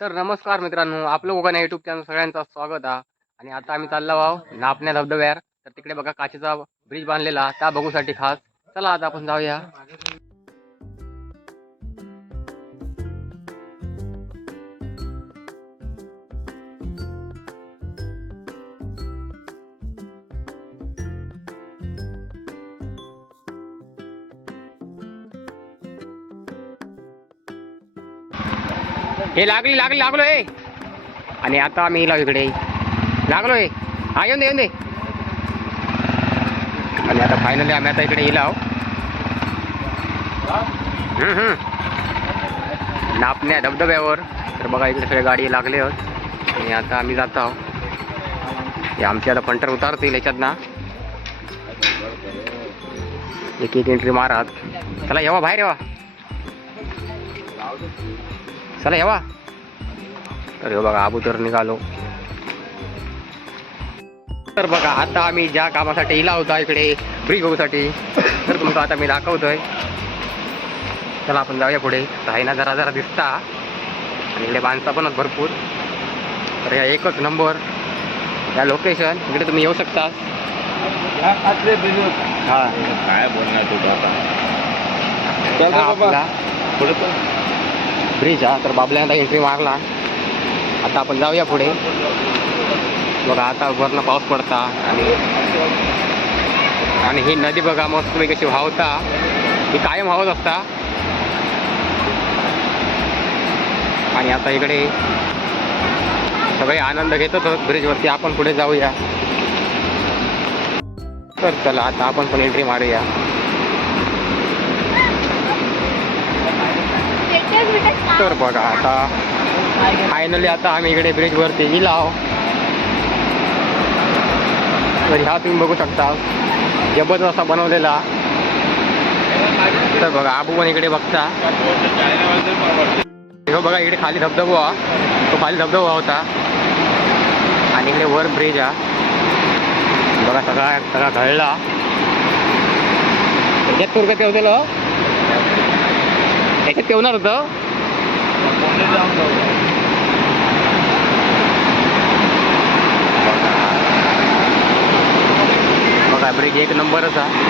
तर नमस्कार मित्रांनो आपलं कोकण युट्यूब चॅनल सगळ्यांचं स्वागत आहे आणि आता आम्ही चाललो आहोत नापण्या धबधब्यावर. तर तिकडे बघा काचेचा ब्रिज बांधलेला त्या बघूसाठी खास. चला आता आपण जाऊया. हे लागली लागली लागलो लागलोय आणि आता आम्ही येलो इकडे. लागलोय हा येऊन दे येऊन दे. आणि आता फायनली आम्ही आता इकडे येलो हो. नापण्या धबधब्यावर. तर बघा इकडे सगळे गाडी लागले आहोत आणि आता आम्ही जात आहोत हे आमची आता फंटर उतारतील याच्यात ना एक एक एंट्री मारात. चला येवा बाहेर येवा. चला येवा. तर हे बघा अगोदर निघालो. तर बघा आता आम्ही ज्या कामासाठी इला होता इकडे ब्रिज बघूसाठी तर तुमचं आता मी दाखवतोय. चला आपण जाऊया पुढे. ना जरा जरा दिसता. आणि इकडे माणसं पण भरपूर. तर ह्या एकच नंबर या लोकेशन इकडे तुम्ही येऊ शकता. हा. काय बोलणार तू आता ब्रिज हा. तर बाबल्यानं एंट्री मारला. आता आपण जाऊया पुढे. बघा आता वरनं पाऊस पडता आणि आणि ही नदी बघा मस्त तुम्ही कशी वाहता. ही कायम वाहत असता. आणि आता इकडे सगळे आनंद घेतच ब्रिजवरती आपण पुढे जाऊया. तर चला आता आपण पण एंट्री मारूया. तर बघा आता. फायनली आता आम्ही इकडे ब्रिजवरती गेलो आहो तर ह्या तुम्ही बघू शकता. जबरदस्त असा बनवलेला. तर बघा आबू पण इकडे बघता. हो बघा इकडे खाली धबधबा तो खाली धबधबा होता. आणि इकडे वर ब्रिज हा. बघा सगळा सगळा घडला. त्याच्यात तो रुपये ठेवलेलं. त्याच्यात ठेवणार होतं. बघा ब्रेक एक नंबरच आहे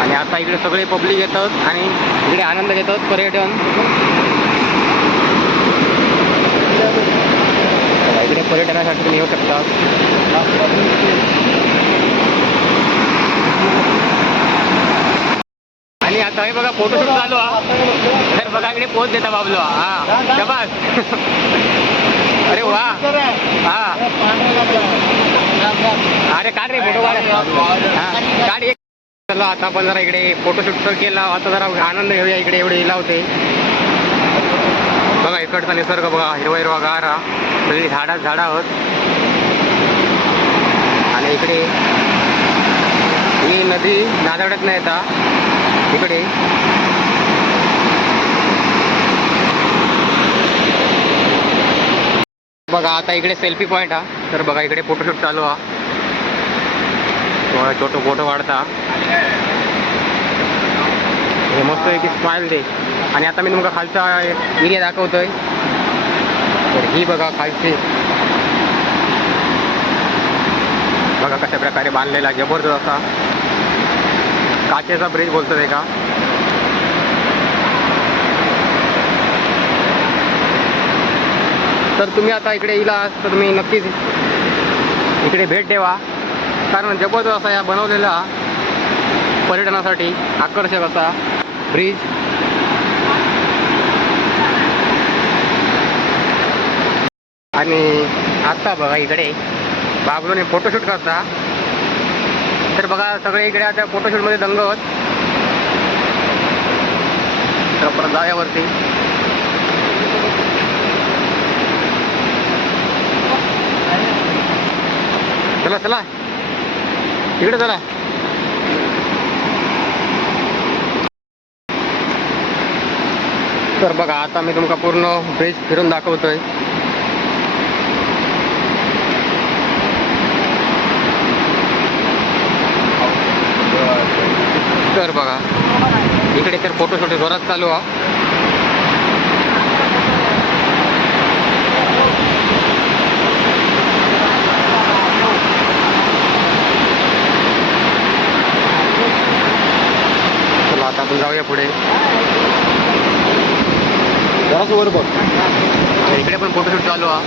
आणि आता इकडे सगळे पब्लिक येतात आणि इकडे आनंद घेतात पर्यटन. इकडे पर्यटनासाठी तुम्ही येऊ शकता. आता हे बघा फोटोशूट चालू हा. तर बघा इकडे पोच देता बाबलो हा. शबास. अरे वा. हा. अरे काढ रे फोटो काढ. एक चला आता आपण जरा इकडे फोटोशूट तर केला. आता जरा आनंद घेऊया इकडे एवढे लावते बघा इकडचा निसर्ग बघा हिरवा हिरवा गार हा. सगळी झाडा झाडा आहोत. आणि इकडे ही नदी नादडत नाही आता तिकडे बघा आता इकडे सेल्फी पॉईंट हा. तर बघा इकडे फोटोशूट चालू हा. थोडा छोटो फोटो काढता हे मस्त एक स्माईल दे आणि आता मी तुमका खालचा एरिया दाखवतोय. तर ही बघा खालची. बघा कशा प्रकारे बांधलेला जबरदस्त असा काचेचा ब्रिज बोलतो ते का? तर तुम्ही आता इकडे येईल तर तुम्ही नक्कीच इकडे भेट द्यावा कारण जबरदस्त असा या बनवलेला पर्यटनासाठी आकर्षक असा ब्रिज. आणि आता बघा इकडे बाबलोने फोटोशूट करता. तर बघा सगळे इकडे आता फोटोशूटमध्ये दंग होत. तर परत जायावरती चला चला. इकडे चला. तर बघा आता मी तुमका पूर्ण ब्रिज फिरून दाखवतोय. इकडे तर फोटो छोटे जोरात चालू आहो. आता आपण जाऊया पुढे. जराच वर इकडे पण फोटोशूट चालू हा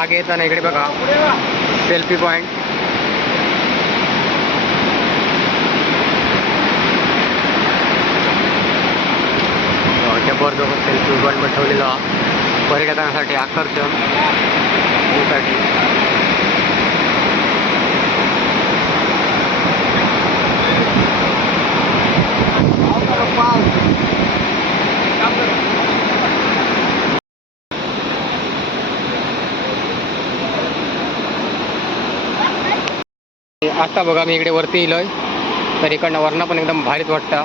मागे येताना इकडे बघा. Selfie point. जबरदस्त सेल्फी पॉईंट ठेवलेला पर्यटकांसाठी आकर्षण. साठी आता बघा मी इकडे वरती येलोय. तर इकडनं वरणं पण एकदम भारीच वाटतं.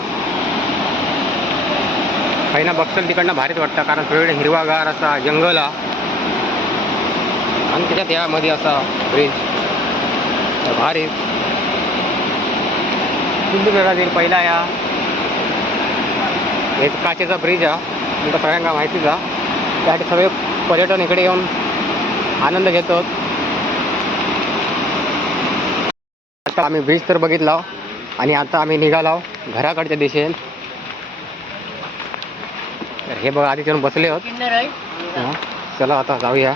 काही ना बघसल तिकडनं भारीच वाटतं कारण सगळीकडे हिरवागार असा जंगल आणि त्याच्यात यामध्ये असा ब्रिज भारीच सिंधुदुर्गातील पहिला या. हे काचेचा ब्रिज आहे. तुमचा सगळ्यांना माहितीच आहे. त्यासाठी सगळे पर्यटन इकडे येऊन आनंद घेतात. आता आम्ही ब्रिज तर बघितला आणि आता आम्ही निघालो घराकडच्या दिशेने. तर हे बघा आधी येऊन बसले आहोत. हा, चला आता जाऊया.